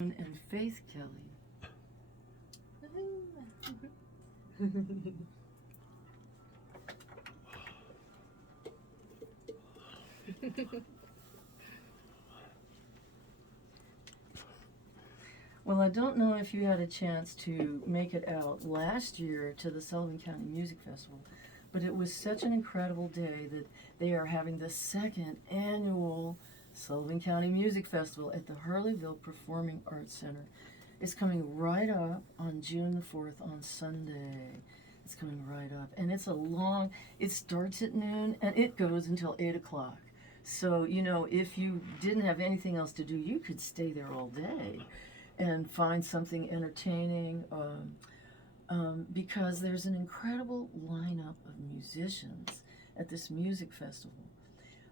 And Faith Kelly. Well, I don't know if you had a chance to make it out last year to the Sullivan County Music Festival, but it was such an incredible day that they are having the second annual Sullivan County Music Festival at the Hurleyville Performing Arts Center. It's coming right up on June the 4th on Sunday. It's coming right up. And it starts at noon and it goes until 8 o'clock. So, if you didn't have anything else to do, you could stay there all day and find something entertaining because there's an incredible lineup of musicians at this music festival.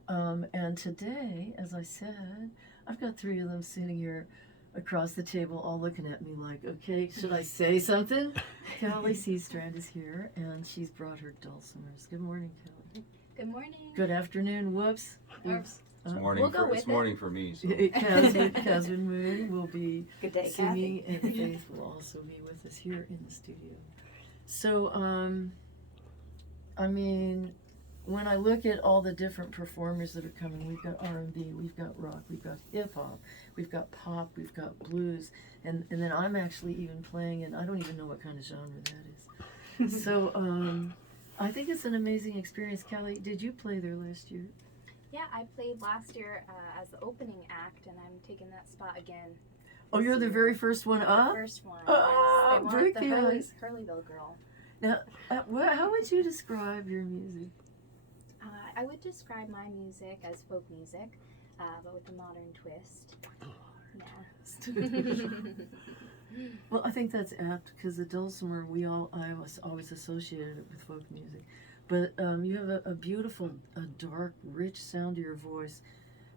And today, as I said, I've got 3 of them sitting here across the table all looking at me like, okay, should I say something? Kali Seastrand is here, and she's brought her dulcimers. Good morning, Kali. Good morning. Good afternoon. Whoops. Oops. It's morning, it's morning for me. So. Caswyn Moon will be Good day, singing, and Faith will also be with us here in the studio. So, when I look at all the different performers that are coming, we've got R&B, we've got rock, we've got hip-hop, we've got pop, we've got blues, and then I'm actually even playing, and I don't even know what kind of genre that is. So I think it's an amazing experience. Kali, did you play there last year? Yeah, I played last year as the opening act, and I'm taking that spot again. Oh, you're the very first one up? First one. Oh, yes. They want the brilliant. Hurleyville girl. Now, how would you describe your music? I would describe my music as folk music, but with a modern twist. Yeah. Well, I think that's apt because the dulcimer, I was always associated it with folk music. But you have a beautiful, dark, rich sound to your voice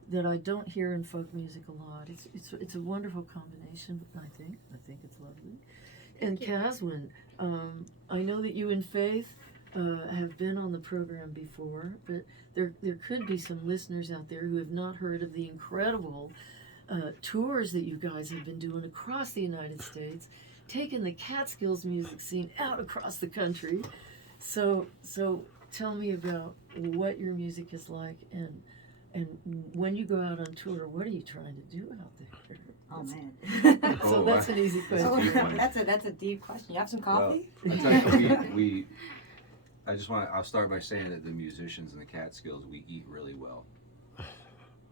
that I don't hear in folk music a lot. It's a wonderful combination, I think. I think it's lovely. And Caswyn, I know that you and Faith have been on the program before, but there could be some listeners out there who have not heard of the incredible tours that you guys have been doing across the United States, taking the Catskills music scene out across the country. So tell me about what your music is like, and when you go out on tour, what are you trying to do out there? Oh man. So that's an easy question. That's a deep question. You have some coffee? Well, I tell you, I'll start by saying that the musicians in the Catskills, we eat really well.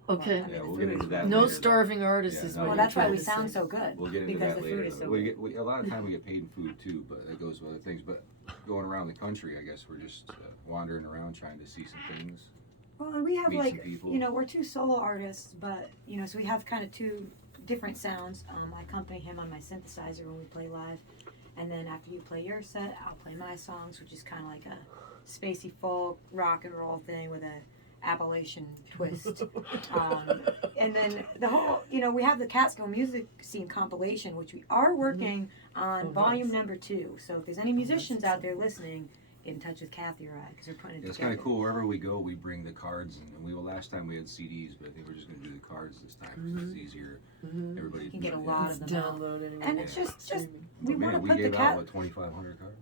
Okay. Yeah, we'll get into that No later, starving artists Yeah, is no, what Well, you're that's why trying we to sound say. so good. We'll get into because that the later. food is so We good. a lot of time we get paid in food too, but that goes with other things. But going around the country, I guess we're just wandering around trying to see some things. Well, and we have meet like, some people. we're 2 solo artists, but, so we have kind of 2 different sounds. I accompany him on my synthesizer when we play live. And then after you play your set, I'll play my songs, which is kind of like a spacey folk rock and roll thing with a Appalachian twist. And then the whole, we have the Catskill music scene compilation, which we are working on volume number 2. So if there's any musicians out there listening, get in touch with Kathy or I, because we're putting it together. It's kind of cool. Wherever we go, we bring the cards, and last time we had CDs, but I think we're just going to do the cards this time because it's easier. Everybody You can get a lot of them out. Download And it's just we want to we put the gave cat. out 2,500 cards.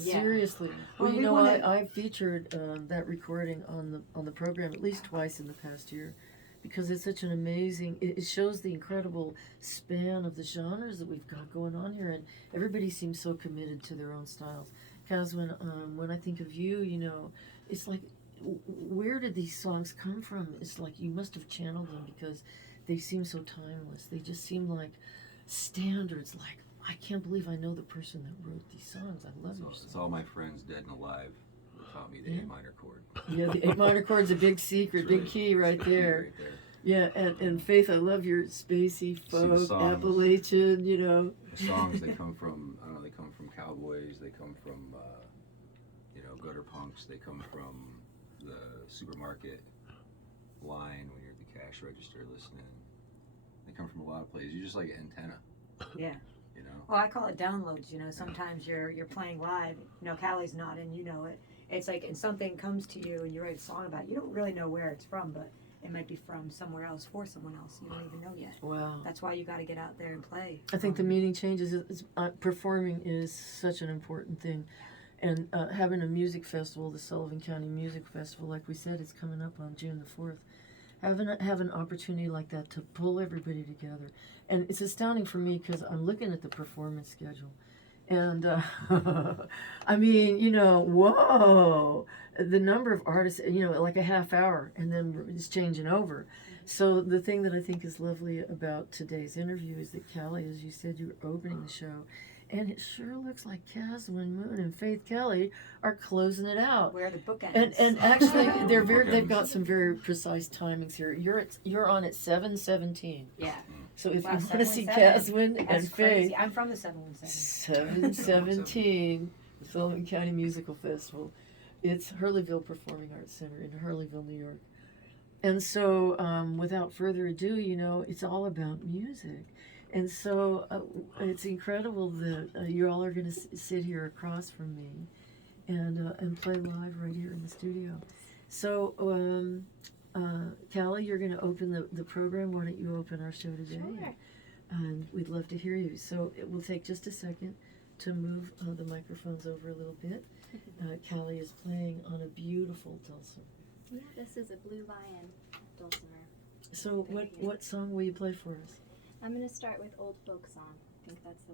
Yeah. Seriously. Well, Well, we wanna- I featured that recording on the program at least twice in the past year, because it's such an amazing. It shows the incredible span of the genres that we've got going on here, and everybody seems so committed to their own styles. Caswyn, when I think of you, it's like, where did these songs come from? It's like you must have channeled them because they seem so timeless. They just seem like standards. Like, I can't believe I know the person that wrote these songs. I love your songs. It's all my friends dead and alive who taught me the A minor chord. Yeah, the A minor chord's a big secret, big key right there. Yeah, and Faith, I love your spacey folk, songs. Appalachian, The songs, they come from, they come from cowboys, they come from, gutter punks, they come from the supermarket line when you're at the cash register listening. They come from a lot of places. You're just like an antenna. Yeah. Well, I call it downloads. Sometimes you're playing live. Callie's not, and you know it. It's like, and something comes to you, and you write a song about it. You don't really know where it's from, but it might be from somewhere else for someone else. You don't even know yet. Wow. That's why you got to get out there and play. I think the meaning changes. Performing is such an important thing. And having a music festival, the Sullivan County Music Festival, like we said, it's coming up on June the 4th. Have an opportunity like that to pull everybody together. And it's astounding for me because I'm looking at the performance schedule. And I mean, you know, whoa, the number of artists, you know, like a half hour and then it's changing over. So the thing that I think is lovely about today's interview is that Kali, as you said, you were opening the show. And it sure looks like Caswyn, Moon, and Faith Kelly are closing it out. Where are the bookends? And actually, they've got some very precise timings here. You're on at 7:17. Yeah. So if Wow, you want to see 717. Caswyn That's and Faith, crazy. I'm from the 717. 7:17, the Sullivan County Musical Festival. It's Hurleyville Performing Arts Center in Hurleyville, New York. And so, without further ado, you know, it's all about music. And so it's incredible that you all are going to sit here across from me and play live right here in the studio. So, Kali, you're going to open the program. Why don't you open our show today? Sure. And we'd love to hear you. So it will take just a second to move the microphones over a little bit. Kali is playing on a beautiful dulcimer. Yeah, this is a Blue Lion dulcimer. So what song will you play for us? I'm going to start with Old Folk Song. I think that's the